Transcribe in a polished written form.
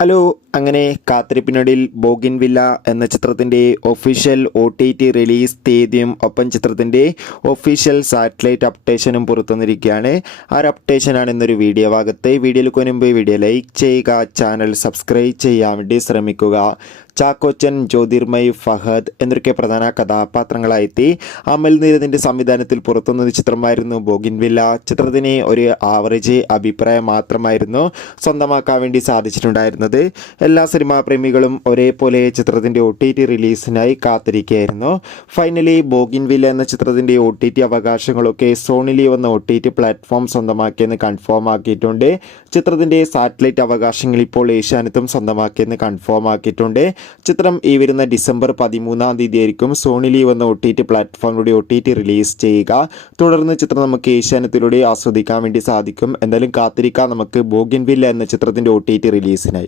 Hello. അങ്ങനെ കാത്തിരിപ്പിനൊടുവിൽ ബോഗിൻവില്ല എന്ന ചിത്രത്തിൻ്റെ ഒഫീഷ്യൽ OTT റിലീസ് തീയതിയും ഒപ്പം ചിത്രത്തിൻ്റെ ഒഫീഷ്യൽ സാറ്റലൈറ്റ് അപ്ഡേഷനും പുറത്തുവന്നിരിക്കുകയാണ്. ആ ഒരു അപ്ഡേഷനാണ് ഇന്നൊരു വീഡിയോ ഭാഗത്ത്. വീഡിയോയിൽ മുൻപ് വീഡിയോ ലൈക്ക് ചെയ്യുക, ചാനൽ സബ്സ്ക്രൈബ് ചെയ്യാൻ വേണ്ടി ശ്രമിക്കുക. ചാക്കോച്ചൻ, ജ്യോതിർമയ്, ഫഹദ് എന്നൊക്കെ പ്രധാന കഥാപാത്രങ്ങളായെത്തി അമൽ നീരദിൻ്റെ സംവിധാനത്തിൽ പുറത്തുവന്ന ചിത്രമായിരുന്നു ബോഗിൻവില്ല. ചിത്രത്തിന് ഒരു ആവറേജ് അഭിപ്രായം മാത്രമായിരുന്നു സ്വന്തമാക്കാൻ വേണ്ടി സാധിച്ചിട്ടുണ്ടായിരുന്നത്. എല്ലാ സിനിമാ പ്രേമികളും ഒരേപോലെ ചിത്രത്തിൻ്റെ OTT റിലീസിനായി കാത്തിരിക്കുകയായിരുന്നു. ഫൈനലി ബോഗിൻവില്ല എന്ന ചിത്രത്തിൻ്റെ OTT അവകാശങ്ങളൊക്കെ സോണിലി വന്ന OTT പ്ലാറ്റ്ഫോം സ്വന്തമാക്കിയെന്ന് കൺഫേം ആക്കിയിട്ടുണ്ട്. ചിത്രത്തിൻ്റെ സാറ്റലൈറ്റ് അവകാശങ്ങൾ ഇപ്പോൾ ഏഷ്യാനെറ്റും സ്വന്തമാക്കിയെന്ന് കൺഫേം ആക്കിയിട്ടുണ്ട്. ചിത്രം ഈ വരുന്ന ഡിസംബർ 13-ാം തീയതി ആയിരിക്കും സോണിലി വന്ന OTT പ്ലാറ്റ്ഫോമിലൂടെ OTT റിലീസ് ചെയ്യുക. തുടർന്ന് ചിത്രം നമുക്ക് ഏഷ്യാനെറ്റിലൂടെ ആസ്വദിക്കാൻ വേണ്ടി സാധിക്കും. എന്തായാലും കാത്തിരിക്കാം നമുക്ക് ബോഗിൻവില്ല എന്ന ചിത്രത്തിൻ്റെ OTT റിലീസിനായി.